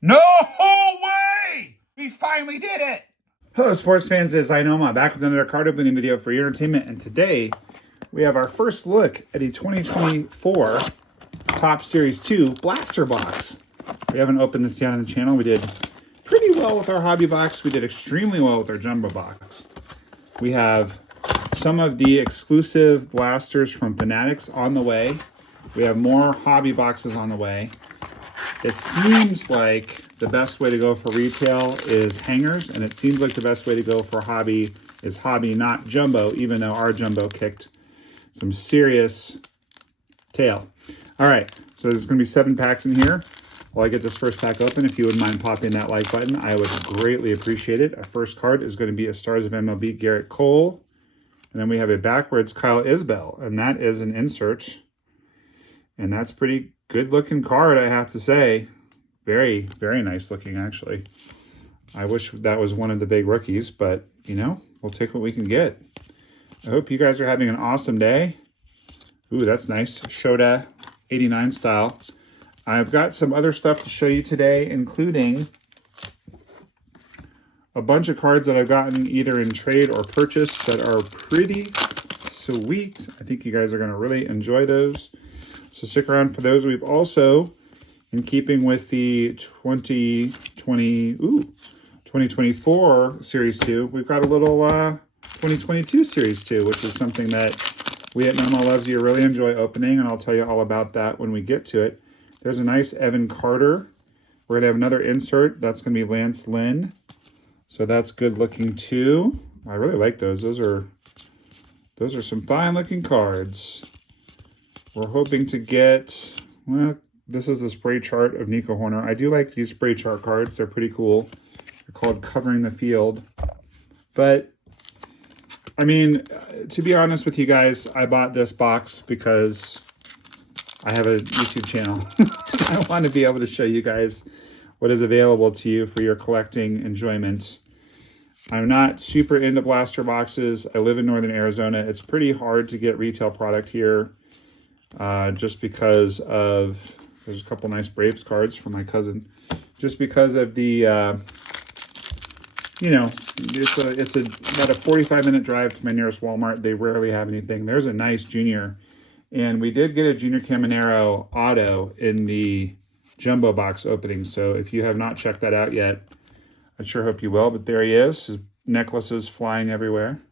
No way! We finally did it! Hello, sports fans. This is Inoma, back with another card opening video for your entertainment. And today, we have our first look at a 2024 Top Series 2 Blaster Box. We haven't opened this yet on the channel. We did pretty well with our hobby box. We did extremely well with our jumbo box. We have some of the exclusive blasters from Fanatics on the way. We have more hobby boxes on the way. It seems like the best way to go for retail is hangers, and it seems like the best way to go for hobby is hobby, not jumbo, even though our jumbo kicked some serious tail. All right, so there's going to be 7 packs in here. While I get this first pack open, if you wouldn't mind popping that like button, I would greatly appreciate it. Our first card is going to be a Stars of MLB Garrett Cole, and then we have a backwards Kyle Isbell, and that is an insert, and that's pretty good looking card, I have to say. Very, very nice looking, actually. I wish that was one of the big rookies, but, you know, we'll take what we can get. I hope you guys are having an awesome day. Ooh, that's nice. Shoda 89 style. I've got some other stuff to show you today, including a bunch of cards that I've gotten either in trade or purchase that are pretty sweet. I think you guys are going to really enjoy those. So stick around for those. We've also, in keeping with the 2024 Series 2, we've got a little 2022 Series 2, which is something that we at Normal Loves You really enjoy opening, and I'll tell you all about that when we get to it. There's a nice Evan Carter. We're going to have another insert. That's going to be Lance Lynn. So that's good looking too. I really like those. Those are some fine looking cards. We're hoping to get, well, this is the spray chart of Nico Horner. I do like these spray chart cards. They're pretty cool. They're called Covering the Field. But, I mean, to be honest with you guys, I bought this box because I have a YouTube channel. I want to be able to show you guys what is available to you for your collecting enjoyment. I'm not super into blaster boxes. I live in Northern Arizona. It's pretty hard to get retail product here. Just because of, there's a couple nice Braves cards from my cousin, just because of the, you know, it's about a 45-minute drive to my nearest Walmart. They rarely have anything. There's a nice junior, and we did get a Junior Caminero auto in the jumbo box opening, so if you have not checked that out yet, I sure hope you will. But there he is, his necklaces flying everywhere.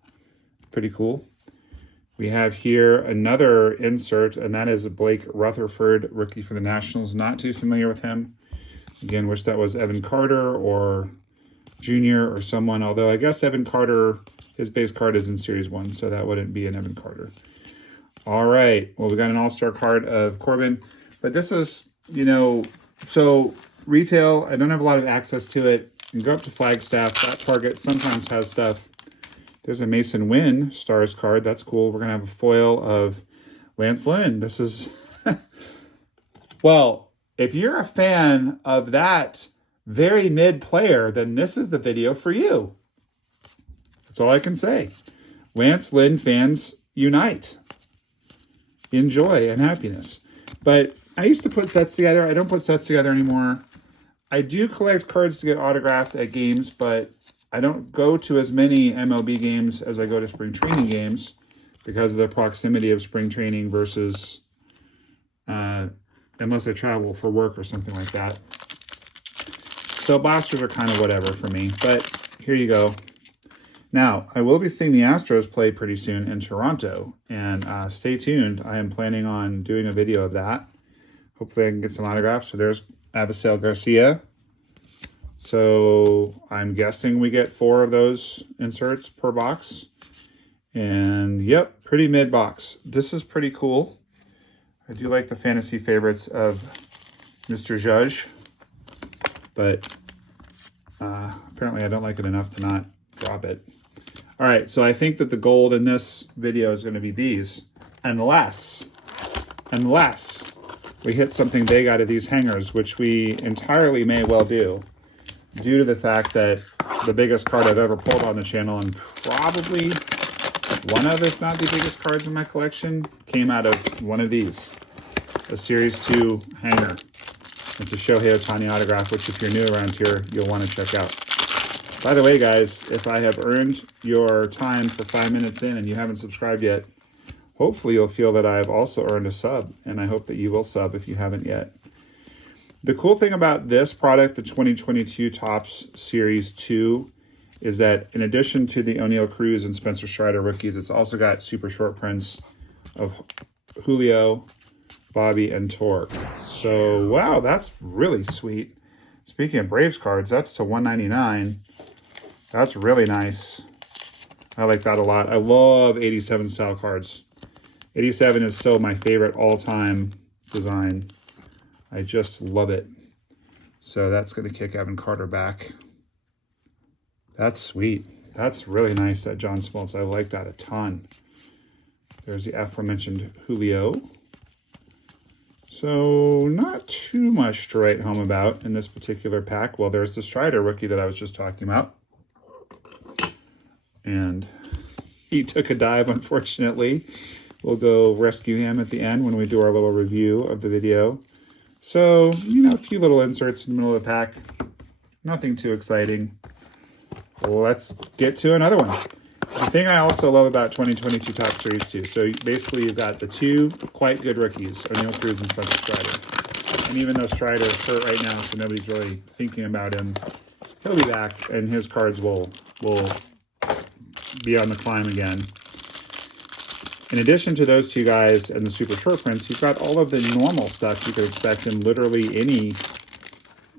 Pretty cool. We have here another insert, and that is a Blake Rutherford, rookie for the Nationals. Not too familiar with him. Again, wish that was Evan Carter or Junior or someone, although I guess Evan Carter, his base card is in Series 1, so that wouldn't be an Evan Carter. All right, well, we got an all-star card of Corbin, but this is, you know, so retail, I don't have a lot of access to it. You can go up to Flagstaff. That Target sometimes has stuff. There's a Mason Wynn Stars card. That's cool. We're going to have a foil of Lance Lynn. This is, well, if you're a fan of that very mid player, then this is the video for you. That's all I can say. Lance Lynn fans unite in joy and happiness. But I used to put sets together. I don't put sets together anymore. I do collect cards to get autographed at games, but I don't go to as many MLB games as I go to spring training games because of the proximity of spring training versus unless I travel for work or something like that. So blasters are kind of whatever for me, but here you go. Now, I will be seeing the Astros play pretty soon in Toronto, and stay tuned. I am planning on doing a video of that. Hopefully I can get some autographs. So there's Avisail Garcia. So I'm guessing we get 4 of those inserts per box. And yep, pretty mid box. This is pretty cool. I do like the fantasy favorites of Mr. Judge, but apparently I don't like it enough to not drop it. All right, so I think that the gold in this video is going to be these, unless we hit something big out of these hangers, which we entirely may well do, due to the fact that the biggest card I've ever pulled on the channel, and probably one of, if not the biggest cards in my collection, came out of one of these, a Series 2 hanger. It's a Shohei Ohtani autograph, which if you're new around here, you'll want to check out. By the way, guys, if I have earned your time for 5 minutes in and you haven't subscribed yet, hopefully you'll feel that I've also earned a sub, and I hope that you will sub if you haven't yet. The cool thing about this product, the 2022 Topps Series 2, is that in addition to the O'Neal Cruz and Spencer Strider rookies, it's also got super short prints of Julio, Bobby, and Torque. So, wow, that's really sweet. Speaking of Braves cards, that's to 199. That's really nice. I like that a lot. I love 87 style cards. 87 is still my favorite all-time design. I just love it. So that's going to kick Evan Carter back. That's sweet. That's really nice, that John Smoltz. I like that a ton. There's the aforementioned Julio. So not too much to write home about in this particular pack. Well, there's the Strider rookie that I was just talking about. And he took a dive, unfortunately. We'll go rescue him at the end when we do our little review of the video. So, you know, a few little inserts in the middle of the pack. Nothing too exciting. Let's get to another one. The thing I also love about 2022 Topps Series 2. So basically you've got the two quite good rookies, O'Neal Cruz and Spencer Strider. And even though Strider's hurt right now, so nobody's really thinking about him, he'll be back and his cards will be on the climb again. In addition to those two guys and the super short prints, you've got all of the normal stuff you could expect in literally any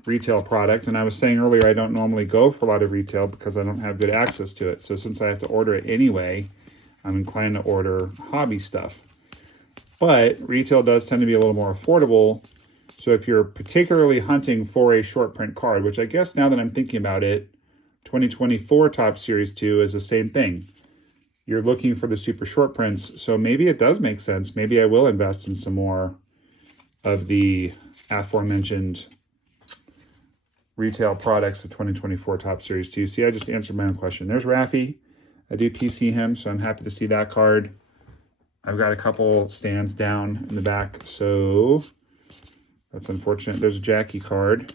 retail product. And I was saying earlier, I don't normally go for a lot of retail because I don't have good access to it. So since I have to order it anyway, I'm inclined to order hobby stuff. But retail does tend to be a little more affordable. So if you're particularly hunting for a short print card, which I guess now that I'm thinking about it, 2024 Topps Series 2 is the same thing. You're looking for the super short prints, so maybe it does make sense. Maybe I will invest in some more of the aforementioned retail products of 2024 Topps Series 2. See, I just answered my own question. There's Raffy. I do PC him, so I'm happy to see that card. I've got a couple stands down in the back, so that's unfortunate. There's a Jackie card.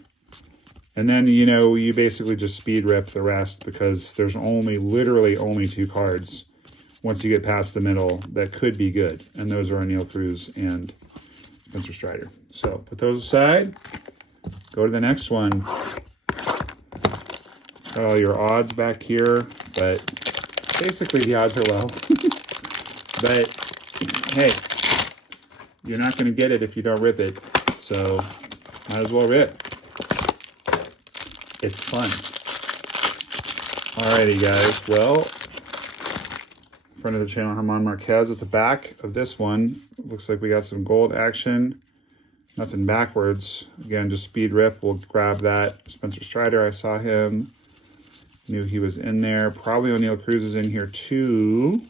And then, you know, you basically just speed rip the rest because there's literally only two cards once you get past the middle that could be good. And those are O'Neal Cruz and Spencer Strider. So put those aside. Go to the next one. Got all your odds back here, but basically the odds are low. But hey, you're not going to get it if you don't rip it. So might as well rip. It's fun. Alrighty, guys. Well, friend of the channel, Herman Marquez at the back of this one. Looks like we got some gold action. Nothing backwards. Again, just speed rip. We'll grab that. Spencer Strider, I saw him. Knew he was in there. Probably O'Neal Cruz is in here too,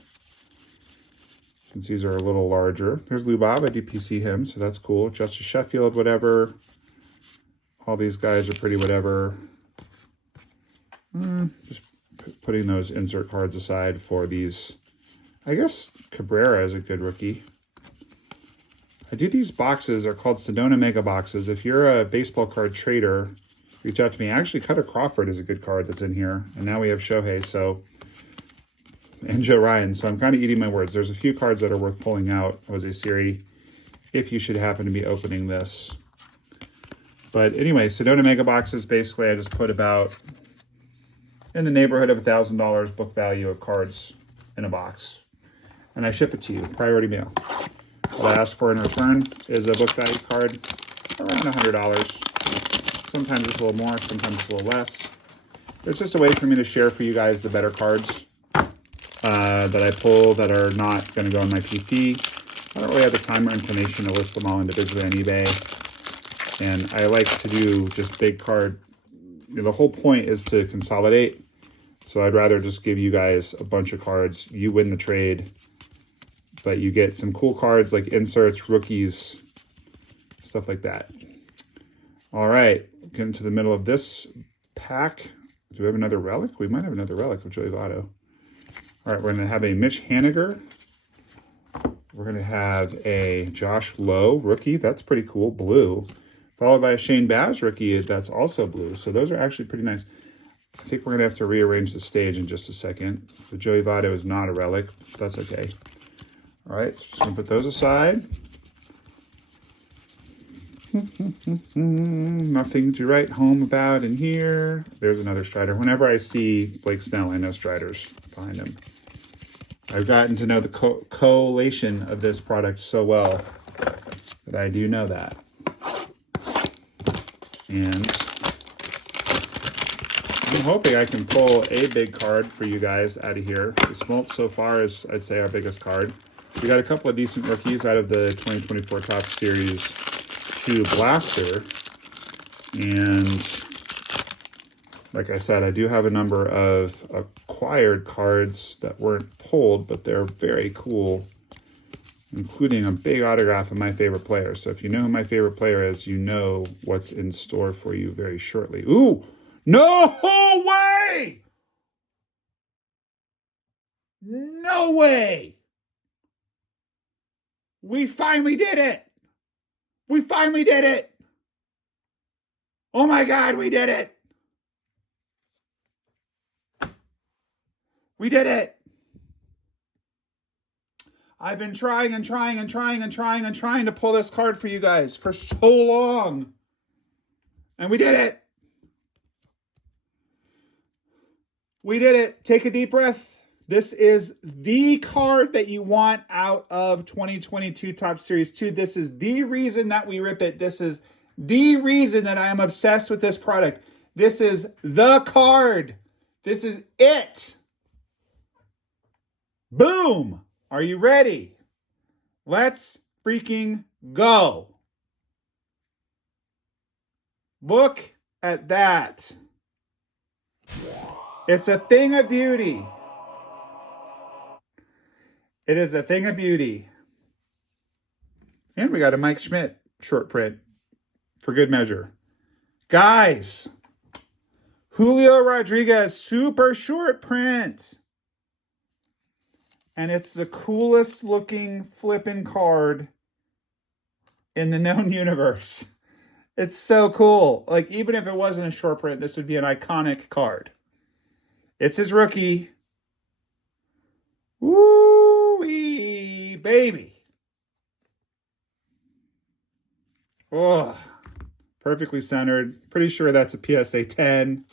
since these are a little larger. There's Lou Bob. I DPC him, so that's cool. Justice Sheffield, whatever. All these guys are pretty whatever. Just putting those insert cards aside for these. I guess Cabrera is a good rookie. I do these boxes. They're called Sedona Mega Boxes. If you're a baseball card trader, reach out to me. Actually, Cutter Crawford is a good card that's in here. And now we have Shohei, and Joe Ryan. So I'm kind of eating my words. There's a few cards that are worth pulling out, Jose Siri, if you should happen to be opening this. But anyway, Sedona Mega Boxes, basically I just put about in the neighborhood of $1,000 book value of cards in a box. And I ship it to you, priority mail. What I ask for in return is a book value card around $100. Sometimes it's a little more, sometimes it's a little less. It's just a way for me to share for you guys the better cards that I pull that are not going to go on my PC. I don't really have the time or inclination to list them all individually on eBay. And I like to do just big card. You know, the whole point is to consolidate. So I'd rather just give you guys a bunch of cards. You win the trade, but you get some cool cards like inserts, rookies, stuff like that. All right, getting to the middle of this pack. Do we have another relic? We might have another relic of Joey Votto. All right, we're going to have a Mitch Haniger. We're going to have a Josh Lowe rookie. That's pretty cool. Blue. followed by a Shane Baz rookie that's also blue. So those are actually pretty nice. I think we're going to have to rearrange the stage in just a second. So Joey Votto is not a relic. That's okay. All right, just going to put those aside. Nothing to write home about in here. There's another Strider. Whenever I see Blake Snell, I know Strider's behind him. I've gotten to know the collation of this product so well that I do know that. And I'm hoping I can pull a big card for you guys out of here. The Smoltz so far is, I'd say, our biggest card. We got a couple of decent rookies out of the 2024 Topps Series 2 Blaster. And like I said, I do have a number of acquired cards that weren't pulled, but they're very cool, including a big autograph of my favorite player. So if you know who my favorite player is, you know what's in store for you very shortly. Ooh, no way! No way! We finally did it! We finally did it! Oh my God, we did it! We did it! I've been trying to pull this card for you guys for so long. And we did it. We did it. Take a deep breath. This is the card that you want out of 2022 Topps Series 2. This is the reason that we rip it. This is the reason that I am obsessed with this product. This is the card. This is it. Boom. Are you ready? Let's freaking go. Look at that. It's a thing of beauty. It is a thing of beauty. And we got a Mike Schmidt short print for good measure. Guys, Julio Rodriguez super short print. And it's the coolest looking flipping card in the known universe. It's so cool. Like, even if it wasn't a short print, this would be an iconic card. It's his rookie. Woo-wee, baby. Oh, perfectly centered. Pretty sure that's a PSA 10.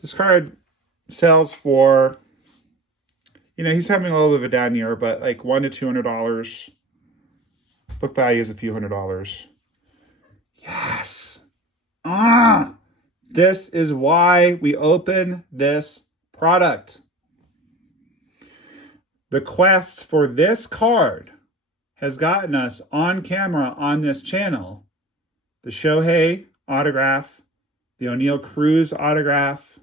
This card sells for, you know, he's having a little bit of a down year, but like $100 to $200. Book value is a few $100s. Yes. This is why we open this product. The quest for this card has gotten us on camera on this channel. The Shohei autograph, the O'Neal Cruz autograph,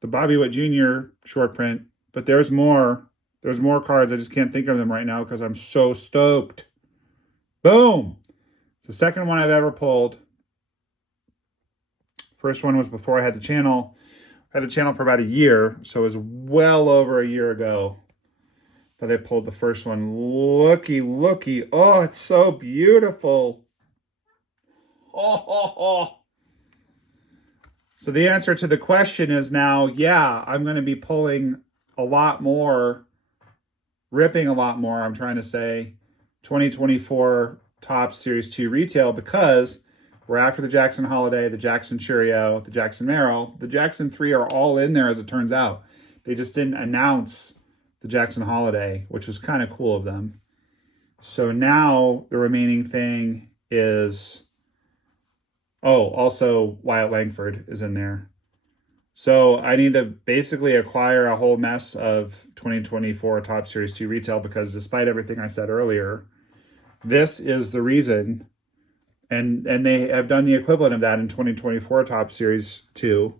the Bobby Witt Jr. short print, but there's more. There's more cards. I just can't think of them right now because I'm so stoked. Boom. It's the second one I've ever pulled. First one was before I had the channel. I had the channel for about a year, so it was well over a year ago that I pulled the first one. Looky, looky. Oh, it's so beautiful. Oh. So the answer to the question is now, yeah, I'm going to be pulling a lot more, ripping a lot more, I'm trying to say, 2024 Topps Series 2 retail, because we're after the Jackson Holiday, the Jackson Churio, the Jackson Merrill. The Jackson 3 are all in there, as it turns out. They just didn't announce the Jackson Holiday, which was kind of cool of them. So now the remaining thing is, oh, also Wyatt Langford is in there. So I need to basically acquire a whole mess of 2024 Topps Series 2 retail, because despite everything I said earlier, this is the reason. And they have done the equivalent of that in 2024 Topps Series 2.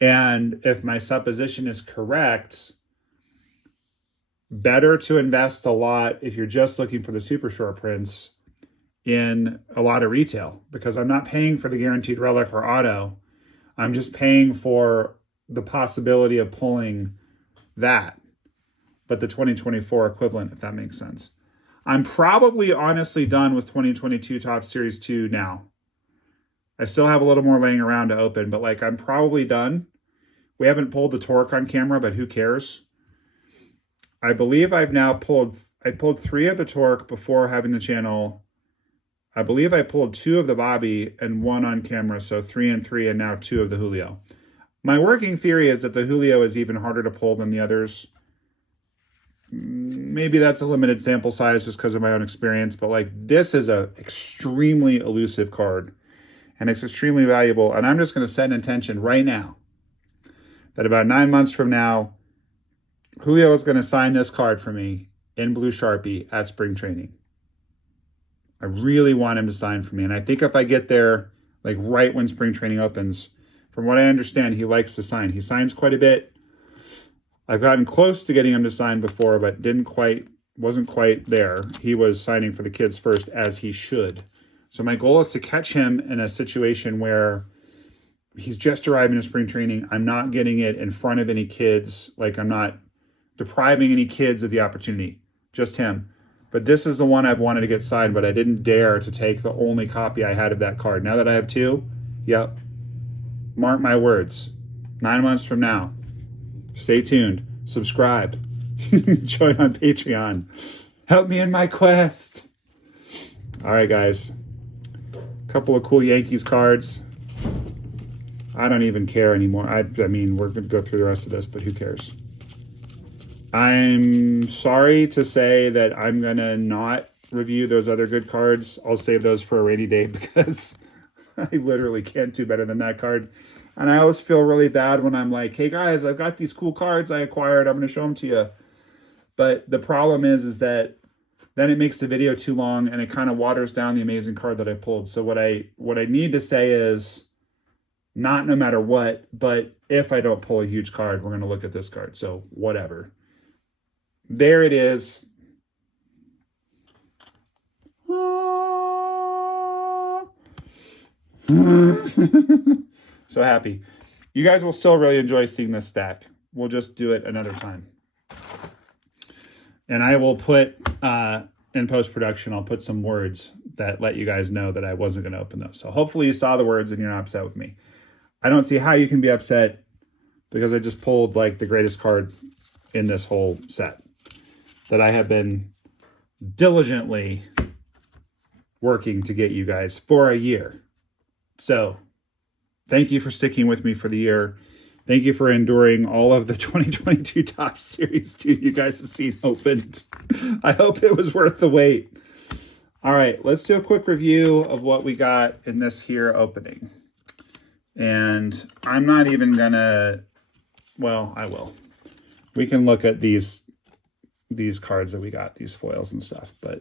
And if my supposition is correct, better to invest a lot if you're just looking for the super short prints in a lot of retail, because I'm not paying for the guaranteed relic or auto. I'm just paying for the possibility of pulling that, but the 2024 equivalent, if that makes sense. I'm probably honestly done with 2022 Top Series 2 now. I still have a little more laying around to open, but like I'm probably done. We haven't pulled the torque on camera, but who cares? I believe I pulled 3 of the torque before having the channel. I believe I pulled 2 of the Bobby and 1 on camera, so 3 and 3, and now 2 of the Julio. My working theory is that the Julio is even harder to pull than the others. Maybe that's a limited sample size just because of my own experience, but like this is a extremely elusive card and it's extremely valuable. And I'm just going to set an intention right now that about 9 months from now, Julio is going to sign this card for me in blue Sharpie at spring training. I really want him to sign for me. And I think if I get there, like right when spring training opens, from what I understand, he likes to sign. He signs quite a bit. I've gotten close to getting him to sign before, but wasn't quite there. He was signing for the kids first, as he should. So my goal is to catch him in a situation where he's just arriving to spring training. I'm not getting it in front of any kids. Like I'm not depriving any kids of the opportunity, just him. But this is the one I've wanted to get signed, but I didn't dare to take the only copy I had of that card. Now that I have 2, yep, mark my words, 9 months from now, stay tuned, subscribe, join on Patreon, help me in my quest. All right, guys, a couple of cool Yankees cards. I don't even care anymore. I mean, we're going to go through the rest of this, but who cares? I'm sorry to say that I'm going to not review those other good cards. I'll save those for a rainy day because I literally can't do better than that card. And I always feel really bad when I'm like, hey guys, I've got these cool cards I acquired. I'm going to show them to you. But the problem is that then it makes the video too long and it kind of waters down the amazing card that I pulled. So what I need to say is not no matter what, but if I don't pull a huge card, we're going to look at this card. So whatever. There it is. So happy. You guys will still really enjoy seeing this stack. We'll just do it another time. And I will put, in post-production, I'll put some words that let you guys know that I wasn't going to open those. So hopefully you saw the words and you're not upset with me. I don't see how you can be upset because I just pulled like the greatest card in this whole set that I have been diligently working to get you guys for a year. So thank you for sticking with me for the year. Thank you for enduring all of the 2022 Top Series 2 you guys have seen opened. I hope it was worth the wait. All right, let's do a quick review of what we got in this here opening. And I'm not even gonna, well, I will. We can look at these cards that we got, these foils and stuff, but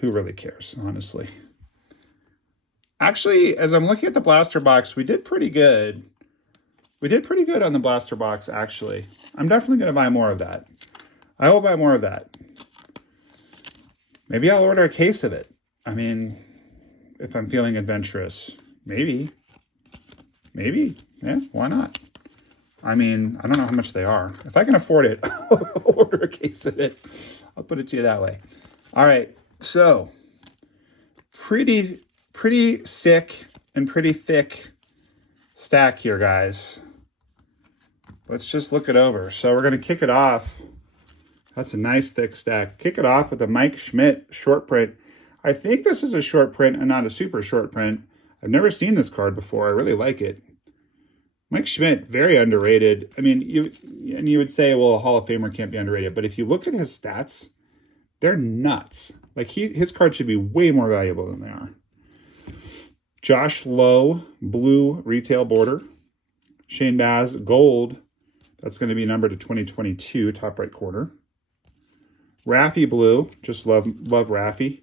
who really cares, honestly? Actually, as I'm looking at the blaster box, we did pretty good. We did pretty good on the blaster box, actually. I'm definitely going to buy more of that. I will buy more of that. Maybe I'll order a case of it. I mean, if I'm feeling adventurous. Maybe. Maybe. Yeah, why not? I mean, I don't know how much they are. If I can afford it, I'll order a case of it. I'll put it to you that way. All right, so pretty sick and pretty thick stack here, guys. Let's just look it over. So we're going to kick it off. That's a nice thick stack. Kick it off with a Mike Schmidt short print. I think this is a short print and not a super short print. I've never seen this card before. I really like it. Mike Schmidt, very underrated. I mean, you would say, well, a Hall of Famer can't be underrated. But if you look at his stats, they're nuts. Like, his cards should be way more valuable than they are. Josh Lowe, blue retail border. Shane Baz, gold. That's going to be numbered to 2022, top right corner. Raffy blue, just love Raffy.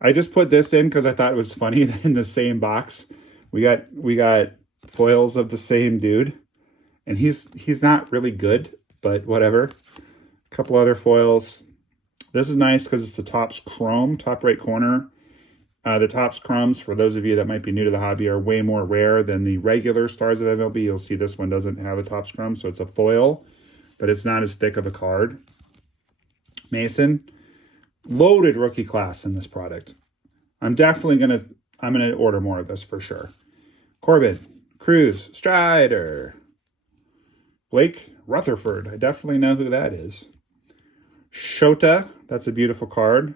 I just put this in because I thought it was funny that in the same box we got foils of the same dude, and he's not really good, but whatever. A couple other foils. This is nice because it's the Topps Chrome, top right corner. The Topps Chromes, for those of you that might be new to the hobby, are way more rare than the regular Stars of MLB. You'll see this one doesn't have a Topps Chrome, so it's a foil, but it's not as thick of a card. Mason, loaded rookie class in this product. I'm definitely gonna order more of this for sure. Corbin, Cruz, Strider, Blake Rutherford. I definitely know who that is. Shota, that's a beautiful card.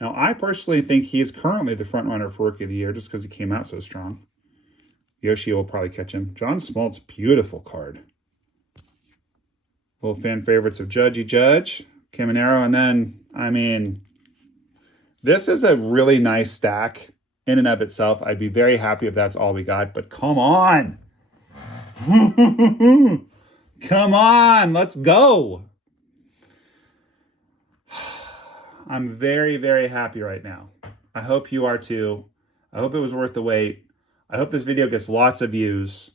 Now, I personally think he's currently the front runner for Rookie of the Year just because he came out so strong. Yoshi will probably catch him. John Smoltz, beautiful card. Little fan favorites of Judgy Judge, Caminero, and then, I mean, this is a really nice stack in and of itself. I'd be very happy if that's all we got, but come on. Come on, let's go. I'm very, very happy right now. I hope you are too. I hope it was worth the wait. I hope this video gets lots of views.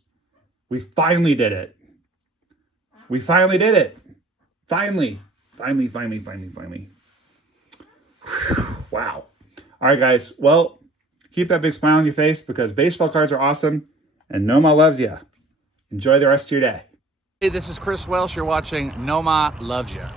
We finally did it. We finally did it. Finally. Finally. Wow. All right, guys. Well, keep that big smile on your face because baseball cards are awesome and Noma loves you. Enjoy the rest of your day. Hey, this is Chris Welsh. You're watching Noma Loves Ya.